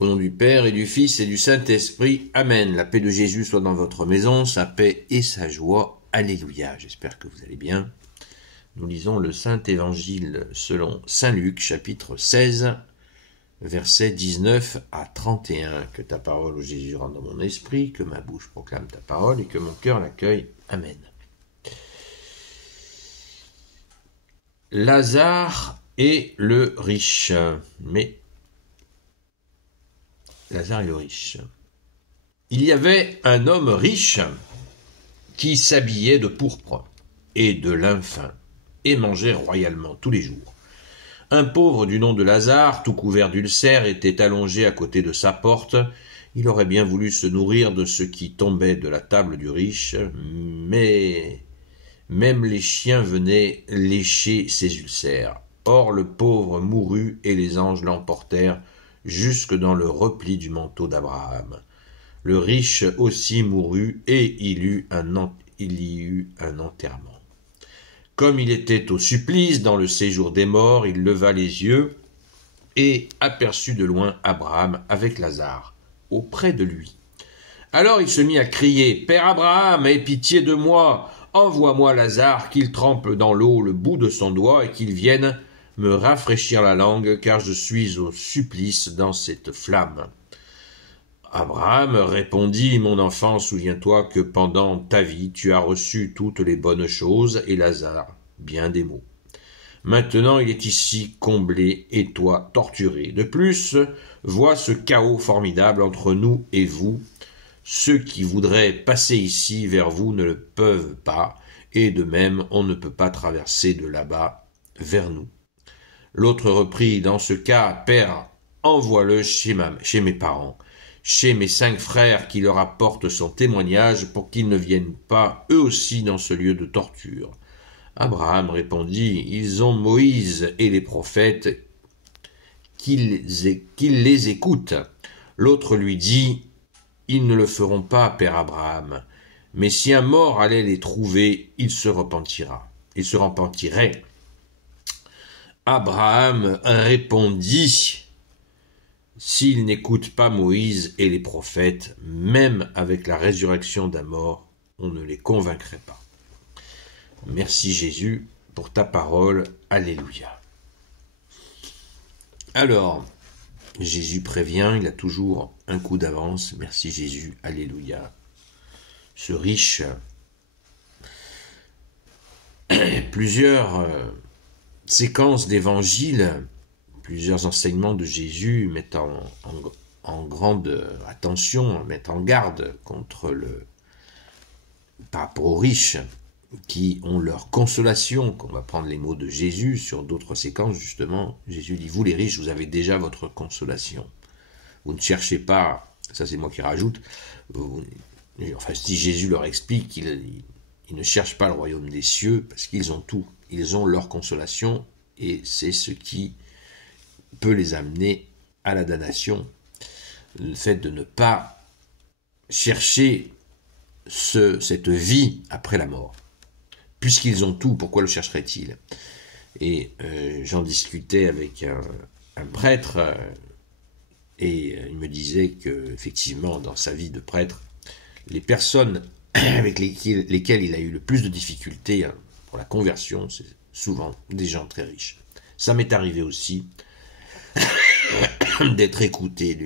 Au nom du Père et du Fils et du Saint-Esprit. Amen. La paix de Jésus soit dans votre maison, sa paix et sa joie. Alléluia. J'espère que vous allez bien. Nous lisons le Saint-Évangile selon Saint Luc, chapitre 16, versets 19 à 31. Que ta parole, ô Jésus, rentre dans mon esprit, que ma bouche proclame ta parole et que mon cœur l'accueille. Amen. Lazare et le riche. Lazare et le riche. Il y avait un homme riche qui s'habillait de pourpre et de lin fin et mangeait royalement tous les jours. Un pauvre du nom de Lazare, tout couvert d'ulcères, était allongé à côté de sa porte. Il aurait bien voulu se nourrir de ce qui tombait de la table du riche, mais même les chiens venaient lécher ses ulcères. Or le pauvre mourut et les anges l'emportèrent jusque dans le repli du manteau d'Abraham. Le riche aussi mourut et il y eut un enterrement. Comme il était au supplice dans le séjour des morts, il leva les yeux et aperçut de loin Abraham avec Lazare, auprès de lui. Alors il se mit à crier « Père Abraham, aie pitié de moi, envoie-moi Lazare, qu'il trempe dans l'eau le bout de son doigt et qu'il vienne me rafraîchir la langue, car je suis au supplice dans cette flamme. » Abraham répondit « Mon enfant, souviens-toi que pendant ta vie, tu as reçu toutes les bonnes choses, et Lazare, bien des maux. Maintenant, il est ici comblé, et toi torturé. De plus, vois ce chaos formidable entre nous et vous. Ceux qui voudraient passer ici vers vous ne le peuvent pas, et de même, on ne peut pas traverser de là-bas vers nous. » L'autre reprit, « Dans ce cas, Père, envoie-le chez mes parents, chez mes 5 frères qui leur apportent son témoignage pour qu'ils ne viennent pas eux aussi dans ce lieu de torture. » Abraham répondit, « Ils ont Moïse et les prophètes, qu'ils les écoutent. » L'autre lui dit, « Ils ne le feront pas, Père Abraham, mais si un mort allait les trouver, il se repentirait. » Abraham répondit, « S'ils n'écoutent pas Moïse et les prophètes, même avec la résurrection d'un mort, on ne les convaincrait pas. » Merci Jésus pour ta parole. Alléluia. Alors, Jésus prévient, il a toujours un coup d'avance. Merci Jésus. Alléluia. Ce riche, plusieurs séquences d'évangiles, plusieurs enseignements de Jésus mettent en grande attention, mettent en garde contre par rapport aux riches qui ont leur consolation. On va prendre les mots de Jésus sur d'autres séquences, justement. Jésus dit, vous les riches, vous avez déjà votre consolation. Vous ne cherchez pas, ça c'est moi qui rajoute, enfin si Jésus leur explique qu'ils ne cherchent pas le royaume des cieux, parce qu'ils ont tout. Ils ont leur consolation, et c'est ce qui peut les amener à la damnation. Le fait de ne pas chercher cette vie après la mort. Puisqu'ils ont tout, pourquoi le chercheraient-ils? Et j'en discutais avec un prêtre, et il me disait que effectivement, dans sa vie de prêtre, les personnes avec lesquelles il a eu le plus de difficultés pour la conversion, c'est souvent des gens très riches. Ça m'est arrivé aussi d'être écouté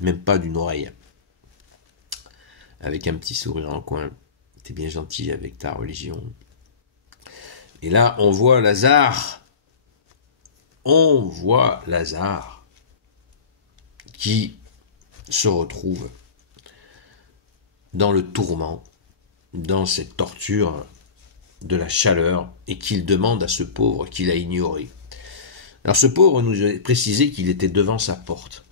même pas d'une oreille, avec un petit sourire en coin. T'es bien gentil avec ta religion. Et là, on voit Lazare qui se retrouve dans le tourment, dans cette torture de la chaleur, et qu'il demande à ce pauvre qu'il a ignoré. Alors ce pauvre nous a précisé qu'il était devant sa porte.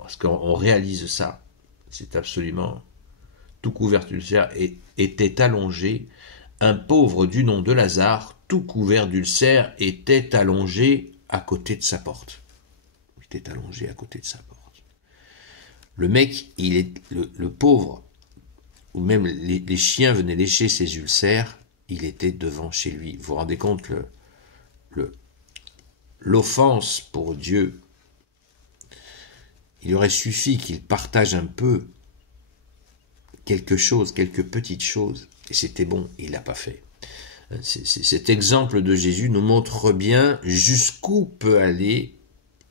Parce qu'on réalise ça, c'est absolument tout couvert d'ulcères, et était allongé. Un pauvre du nom de Lazare, tout couvert d'ulcères, était allongé à côté de sa porte. Il était allongé à côté de sa porte. Le mec, le pauvre, ou même les chiens venaient lécher ses ulcères, il était devant chez lui. Vous vous rendez compte l'offense pour Dieu Il aurait suffi qu'il partage un peu quelque chose, quelques petites choses, et c'était bon, et il l'a pas fait. Cet exemple de Jésus nous montre bien jusqu'où peut aller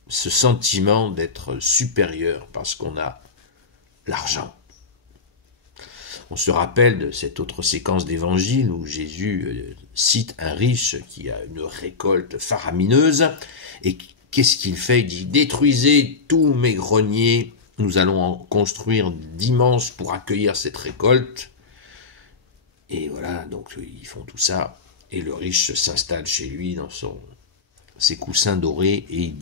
ce sentiment d'être supérieur parce qu'on a l'argent. On se rappelle de cette autre séquence d'évangile où Jésus cite un riche qui a une récolte faramineuse, et qu'est-ce qu'il fait? Il dit « Détruisez tous mes greniers, nous allons en construire d'immenses pour accueillir cette récolte. » Et voilà, donc ils font tout ça, et le riche s'installe chez lui dans ses coussins dorés, et il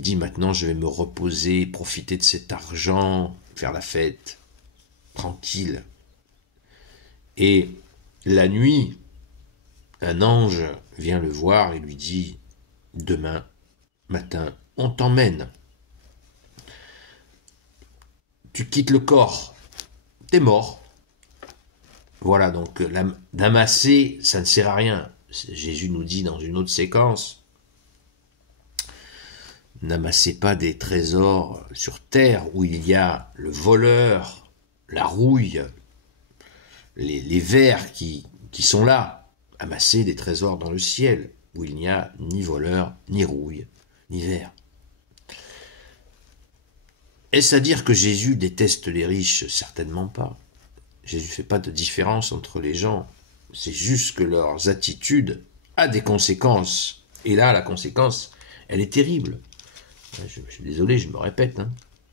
dit maintenant je vais me reposer, profiter de cet argent, faire la fête, tranquille. Et la nuit, un ange vient le voir et lui dit « Demain matin, on t'emmène. Tu quittes le corps, t'es mort. » Voilà, donc d'amasser, ça ne sert à rien. Jésus nous dit dans une autre séquence, n'amassez pas des trésors sur terre où il y a le voleur, la rouille, les vers qui sont là. Amassez des trésors dans le ciel où il n'y a ni voleur, ni rouille, ni vers. Est-ce à dire que Jésus déteste les riches? Certainement pas. Jésus ne fait pas de différence entre les gens. C'est juste que leurs attitudes a des conséquences. Et là, la conséquence, elle est terrible. Je suis désolé, je me répète.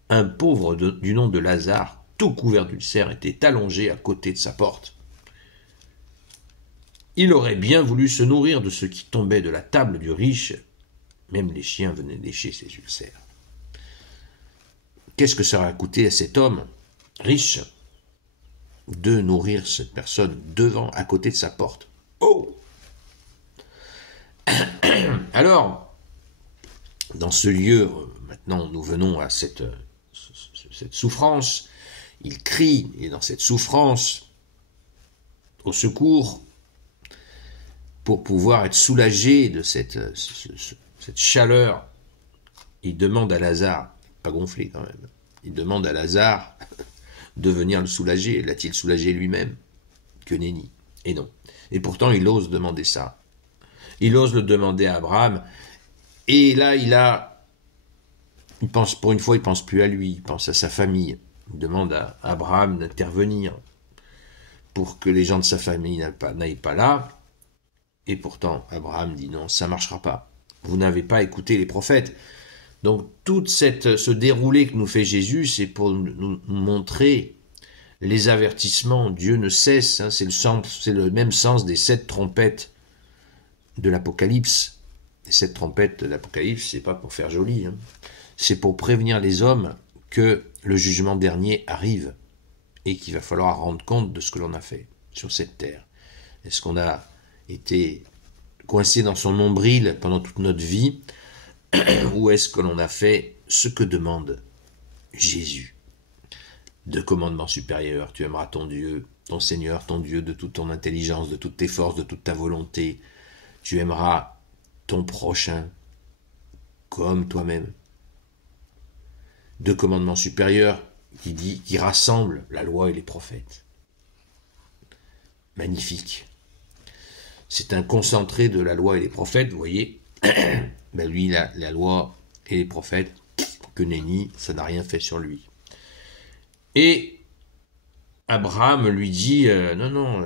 Un pauvre du nom de Lazare, tout couvert d'ulcères, était allongé à côté de sa porte. Il aurait bien voulu se nourrir de ce qui tombait de la table du riche. Même les chiens venaient lécher ses ulcères. Qu'est-ce que ça aurait coûté à cet homme riche de nourrir cette personne à côté de sa porte? Oh! Alors, dans ce lieu, maintenant nous venons à cette souffrance, il crie, et dans cette souffrance, au secours, pour pouvoir être soulagé de cette chaleur, il demande à Lazare, pas gonflé quand même, il demande à Lazare de venir le soulager. L'a-t-il soulagé lui-même? Que nenni. Et non. Et pourtant, il ose demander ça. Il ose le demander à Abraham. Et là, il pense, pour une fois, il pense plus à lui, il pense à sa famille. Il demande à Abraham d'intervenir pour que les gens de sa famille n'aillent pas là. Et pourtant, Abraham dit non, ça ne marchera pas. Vous n'avez pas écouté les prophètes. Donc, tout ce déroulé que nous fait Jésus, c'est pour nous montrer les avertissements. Dieu ne cesse, c'est le même sens des 7 trompettes de l'Apocalypse. Les 7 trompettes de l'Apocalypse, c'est pas pour faire joli, c'est pour prévenir les hommes que le jugement dernier arrive et qu'il va falloir rendre compte de ce que l'on a fait sur cette terre. Est-ce qu'on a été coincé dans son nombril pendant toute notre vie, ou est-ce que l'on a fait ce que demande Jésus? 2 commandements supérieurs: tu aimeras ton Dieu, ton Seigneur, ton Dieu, de toute ton intelligence, de toutes tes forces, de toute ta volonté. Tu aimeras ton prochain comme toi-même. 2 commandements supérieurs qui rassemblent la loi et les prophètes. Magnifique. C'est un concentré de la loi et les prophètes, vous voyez. Ben lui, la loi et les prophètes, que nenni, ça n'a rien fait sur lui. Et Abraham lui dit, non,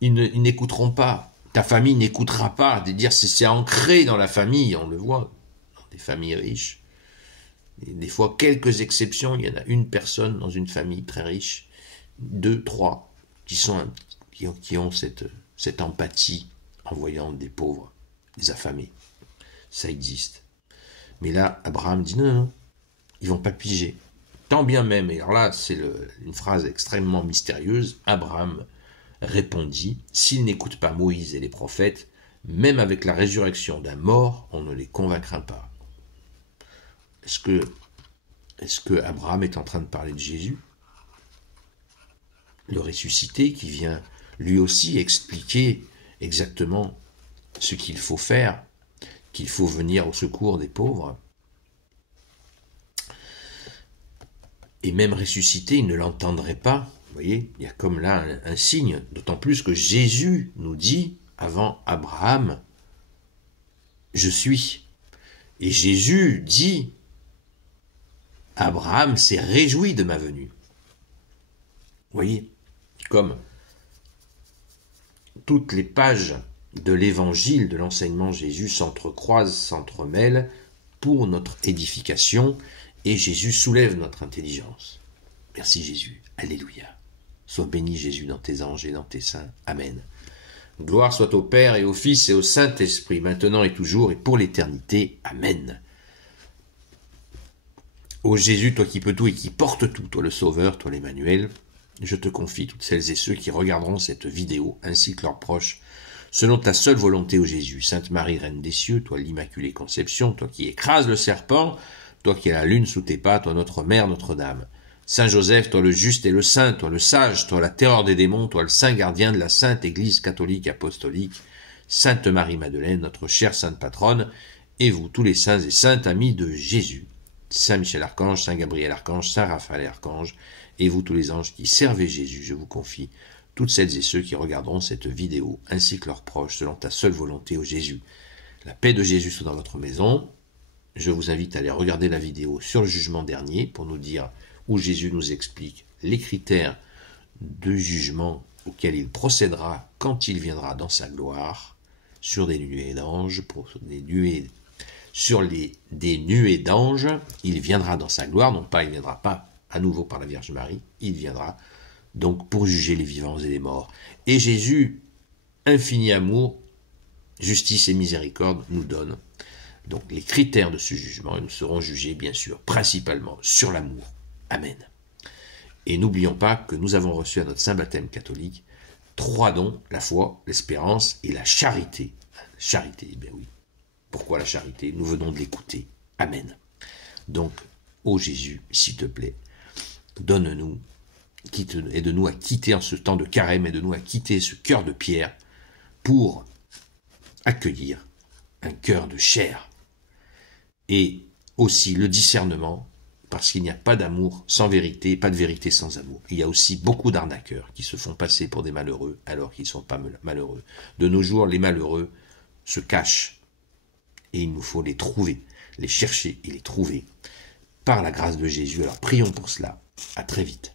ils n'écouteront pas. Ta famille n'écoutera pas. C'est ancré dans la famille, on le voit, dans des familles riches. Et des fois, quelques exceptions, il y en a une personne dans une famille très riche, 2, 3, qui ont cette empathie en voyant des pauvres, des affamés. Ça existe. Mais là, Abraham dit non, ils vont pas piger. Tant bien même, et alors là, c'est une phrase extrêmement mystérieuse, Abraham répondit, s'ils n'écoutent pas Moïse et les prophètes, même avec la résurrection d'un mort, on ne les convaincra pas. Est-ce que Abraham est en train de parler de Jésus, le ressuscité, qui vient lui aussi expliquer exactement ce qu'il faut faire, qu'il faut venir au secours des pauvres? Et même ressuscité, ils ne l'entendraient pas. Vous voyez, il y a comme là un signe, d'autant plus que Jésus nous dit, avant Abraham, je suis. Et Jésus dit, Abraham s'est réjoui de ma venue. Vous voyez, comme toutes les pages de l'évangile, de l'enseignement de Jésus s'entrecroisent, s'entremêlent pour notre édification, et Jésus soulève notre intelligence. Merci Jésus, alléluia. Sois béni Jésus dans tes anges et dans tes saints. Amen. Gloire soit au Père et au Fils et au Saint-Esprit, maintenant et toujours et pour l'éternité. Amen. Ô Jésus, toi qui peux tout et qui portes tout, toi le Sauveur, toi l'Emmanuel, je te confie toutes celles et ceux qui regarderont cette vidéo, ainsi que leurs proches, selon ta seule volonté, ô Jésus. Sainte Marie, Reine des cieux, toi l'Immaculée Conception, toi qui écrases le serpent, toi qui as la lune sous tes pas, toi notre Mère, Notre-Dame. Saint Joseph, toi le juste et le saint, toi le sage, toi la terreur des démons, toi le saint gardien de la Sainte Église catholique apostolique, Sainte Marie-Madeleine, notre chère Sainte Patronne, et vous tous les saints et saintes amis de Jésus. Saint Michel Archange, Saint Gabriel Archange, Saint Raphaël Archange, et vous tous les anges qui servez Jésus, je vous confie toutes celles et ceux qui regarderont cette vidéo, ainsi que leurs proches, selon ta seule volonté, ô Jésus. La paix de Jésus soit dans votre maison. Je vous invite à aller regarder la vidéo sur le jugement dernier pour nous dire où Jésus nous explique les critères de jugement auxquels il procédera quand il viendra dans sa gloire, sur des nuées d'anges, des nuées d'anges, il viendra dans sa gloire, non pas il ne viendra pas à nouveau par la Vierge Marie, il viendra donc pour juger les vivants et les morts. Et Jésus, infini amour, justice et miséricorde, nous donne donc les critères de ce jugement, et nous serons jugés bien sûr principalement sur l'amour. Amen. Et n'oublions pas que nous avons reçu à notre saint baptême catholique 3 dons, la foi, l'espérance et la charité. Charité, ben oui. Pourquoi la charité? Nous venons de l'écouter. Amen. Donc, ô Jésus, s'il te plaît, donne-nous, aide-nous à quitter en ce temps de carême, aide-nous à quitter ce cœur de pierre pour accueillir un cœur de chair. Et aussi le discernement, parce qu'il n'y a pas d'amour sans vérité, pas de vérité sans amour. Il y a aussi beaucoup d'arnaqueurs qui se font passer pour des malheureux alors qu'ils ne sont pas malheureux. De nos jours, les malheureux se cachent et il nous faut les trouver, les chercher et les trouver par la grâce de Jésus. Alors prions pour cela. À très vite.